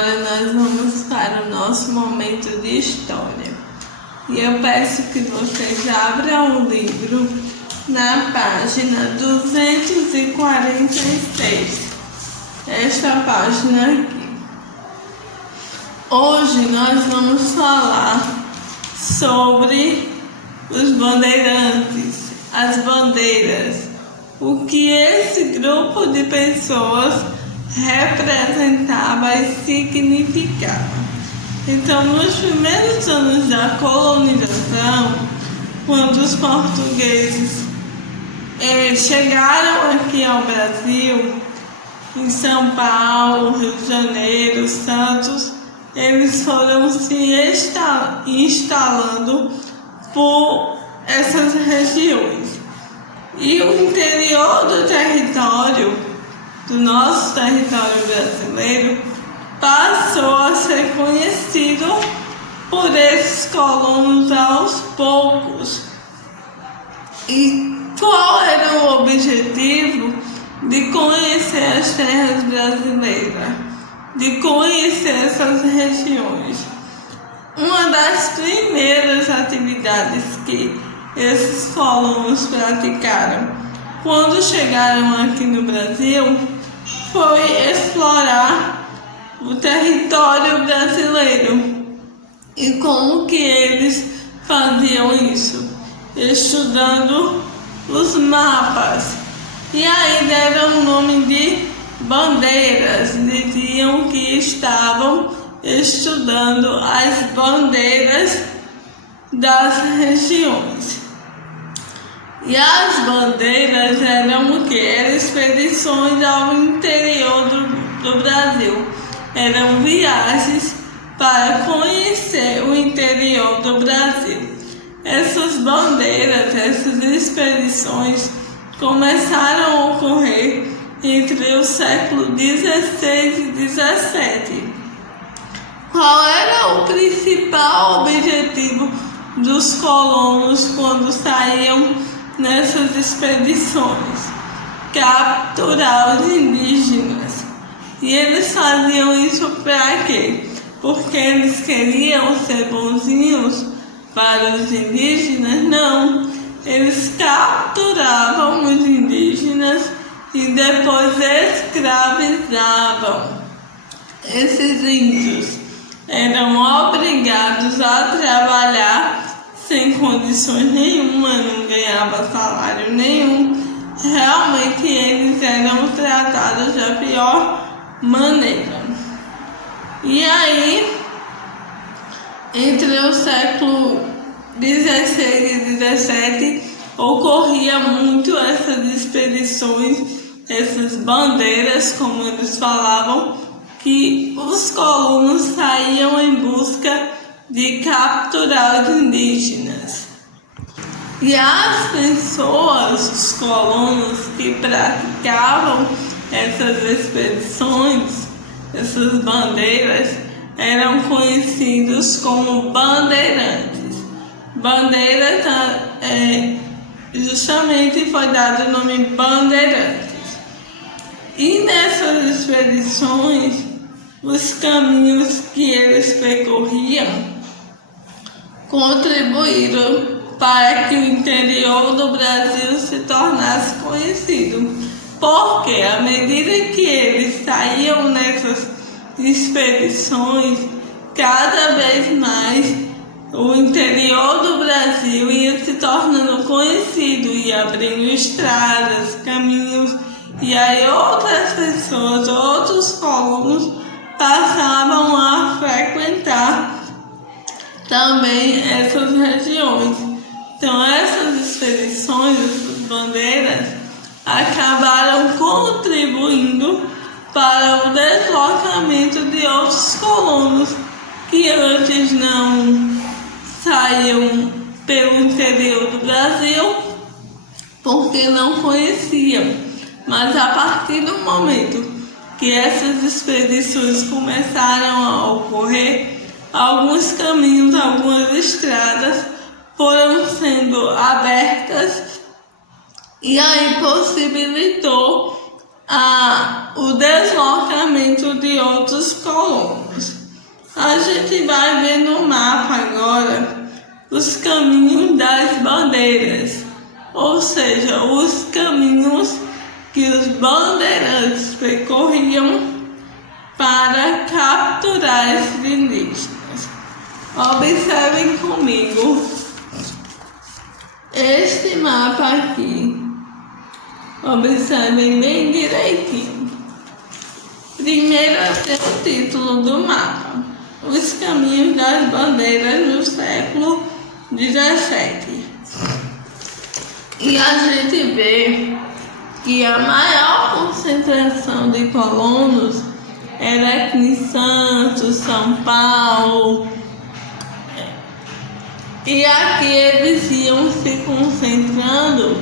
agora nós vamos para o nosso momento de história. E eu peço que vocês abram o livro na página 246. Esta página aqui. Hoje nós vamos falar sobre os bandeirantes, as bandeiras, o que esse grupo de pessoas representava e significava. Então, nos primeiros anos da colonização, quando os portugueses chegaram aqui ao Brasil, em São Paulo, Rio de Janeiro, Santos, eles foram se instalando por essas regiões. E o interior do território, do nosso território brasileiro, passou a ser conhecido por esses colonos aos poucos. E qual era o objetivo de conhecer as terras brasileiras, de conhecer essas regiões? Uma das primeiras atividades que esses colonos praticaram quando chegaram aqui no Brasil foi explorar o território brasileiro. E como que eles faziam isso? Estudando os mapas. E aí deram o nome de bandeiras. Diziam que estavam estudando as bandeiras das regiões. E as bandeiras eram o que? Eram expedições ao interior do Brasil. Eram viagens para conhecer o interior do Brasil. Essas bandeiras, essas expedições começaram a ocorrer entre o século XVI e XVII. Qual era o principal objetivo dos colonos quando saíam nessas expedições? Capturar os indígenas. E eles faziam isso para quê? Porque eles queriam ser bonzinhos para os indígenas? Não. Eles capturavam os indígenas e depois escravizavam. Esses índios eram obrigados a trabalhar sem condições nenhuma, não ganhavam salário nenhum. Realmente eles eram tratados da pior maneira. E aí, entre o século XVI e XVII, ocorria muito essas expedições, essas bandeiras, como eles falavam, que os colonos saíam em busca de capturar os indígenas. E as pessoas, os colonos que praticavam essas expedições, essas bandeiras, eram conhecidos como bandeirantes. Bandeira justamente foi dado o nome bandeirantes. E nessas expedições, os caminhos que eles percorriam contribuíram para que o interior do Brasil se tornasse conhecido. Porque à medida que eles saíam nessas expedições, cada vez mais o interior do Brasil ia se tornando conhecido, ia abrindo estradas, caminhos, e aí outras pessoas, outros colonos passavam a frequentar também essas regiões. Então essas expedições, essas bandeiras, acabaram contribuindo para o deslocamento de outros colonos que antes não saíam pelo interior do Brasil porque não conheciam. Mas a partir do momento que essas expedições começaram a ocorrer, alguns caminhos, algumas estradas foram sendo abertas e aí possibilitou o deslocamento deslocamento de outros colonos. A gente vai ver no mapa agora os caminhos das bandeiras, ou seja, os caminhos que os bandeirantes percorriam para capturar esses indígenas. Observem comigo este mapa aqui. Observem bem direitinho. Primeiro tem o título do mapa: Os caminhos das bandeiras no século XVII. E a gente vê que a maior concentração de colonos era aqui em Santos, São Paulo. E aqui eles iam se concentrando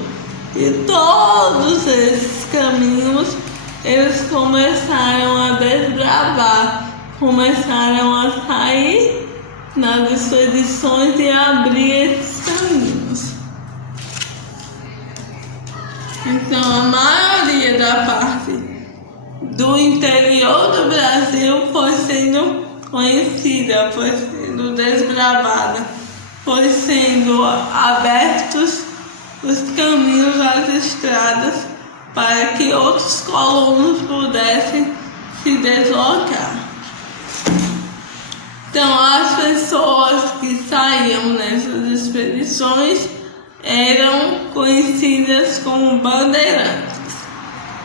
e todos esses caminhos eles começaram a desbravar, começaram a sair nas expedições e abrir esses caminhos. Então a maioria da parte do interior do Brasil foi sendo conhecida, foi sendo desbravada, foi sendo abertos os caminhos, as estradas, para que outros colonos pudessem se deslocar. Então as pessoas que saíam nessas expedições eram conhecidas como bandeirantes.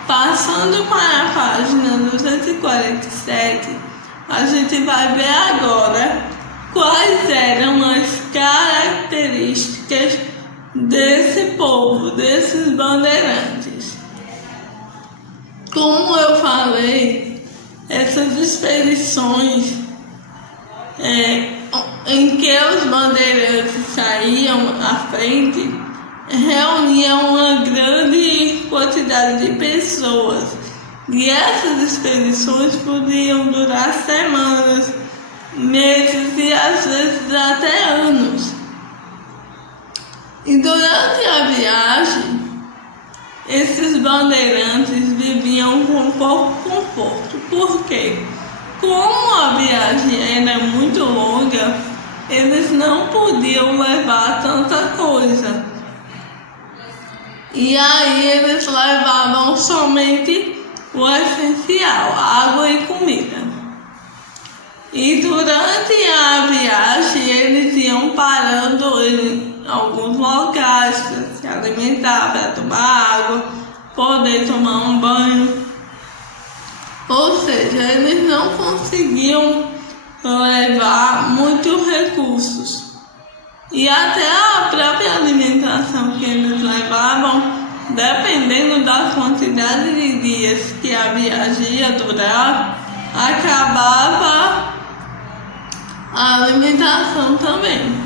Passando para a página 247, a gente vai ver agora quais eram as características desse povo, desses bandeirantes. Como eu falei, essas expedições em que os bandeirantes saíam à frente reuniam uma grande quantidade de pessoas, e essas expedições podiam durar semanas, meses e às vezes até anos. E durante a viagem, esses bandeirantes viviam com pouco conforto. Por quê? Como a viagem era muito longa, eles não podiam levar tanta coisa. E aí eles levavam somente o essencial, água e comida. E durante a viagem eles iam parando em alguns locais para se alimentar, para tomar água, poder tomar um banho. Ou seja, eles não conseguiam levar muitos recursos. E até a própria alimentação que eles levavam, dependendo da quantidade de dias que a viagem ia durar, acabava a alimentação também.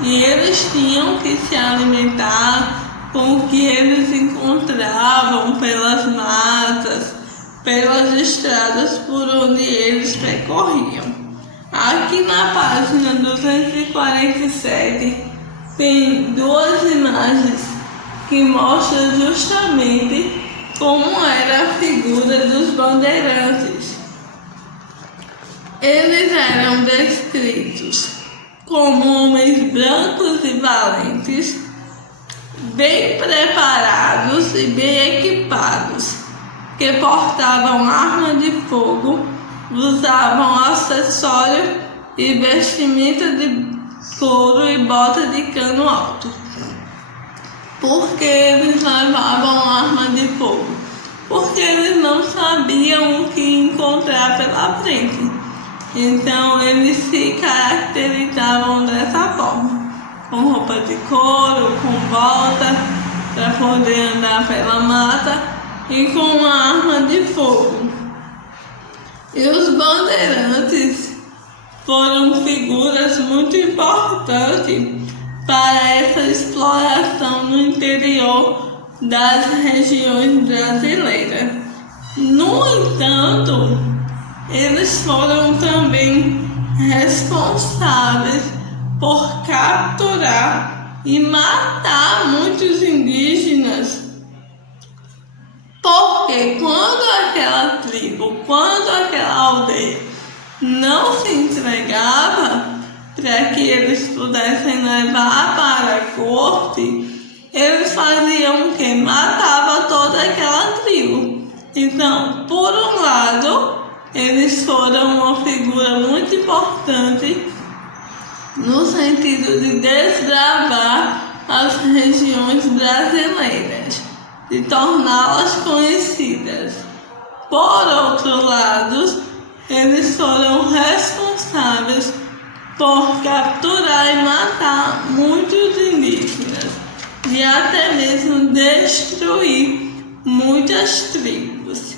E eles tinham que se alimentar com o que eles encontravam pelas matas, pelas estradas por onde eles percorriam. Aqui na página 247 tem duas imagens que mostram justamente como era a figura dos bandeirantes. Eles eram descritos como homens brancos e valentes, bem preparados e bem equipados, que portavam armas de fogo, usavam acessórios e vestimenta de couro e bota de cano alto. Por que eles levavam arma de fogo? Porque eles não sabiam o que encontrar pela frente. Então eles se caracterizavam dessa forma, com roupa de couro, com bota, para poder andar pela mata, e com uma arma de fogo. E os bandeirantes foram figuras muito importantes para essa exploração no interior das regiões brasileiras. No entanto, eles foram também responsáveis por capturar e matar muitos indígenas, porque quando aquela tribo tribo, quando aquela aldeia não se entregava para que eles pudessem levar para a corte, eles faziam o quê? Matava toda aquela tribo. Então, por um lado, eles foram uma figura muito importante no sentido de desbravar as regiões brasileiras, de torná-las conhecidas. Por outro lado, eles foram responsáveis por capturar e matar muitos indígenas e até mesmo destruir muitas tribos.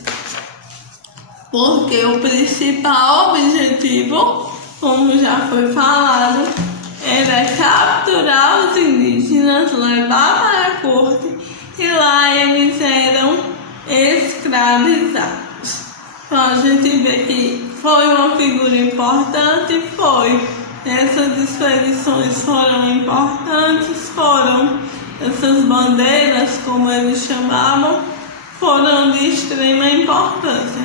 Porque o principal objetivo, como já foi falado, era capturar os indígenas, levar para a corte e lá eles eram escravizados. Então a gente vê que foi uma figura importante, foi. Essas expedições foram importantes, essas bandeiras, como eles chamavam, foram de extrema importância.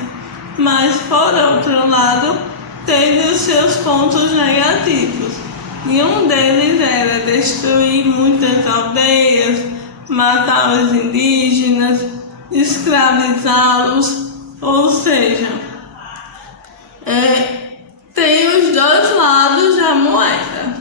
Mas, por outro lado, teve os seus pontos negativos. E um deles era destruir muitas aldeias, matar os indígenas, escravizá-los, ou seja, tem os dois lados da moeda.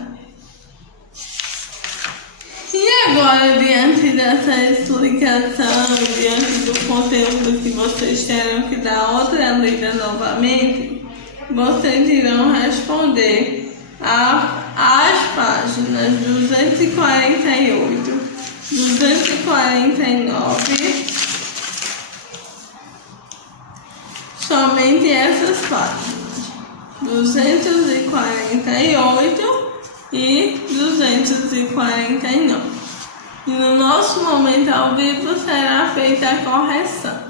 E agora, diante dessa explicação, diante do conteúdo que vocês terão que dar outra lida novamente, vocês irão responder às páginas 248, 249, somente essas páginas, 248 e 249. E no nosso momento ao vivo será feita a correção.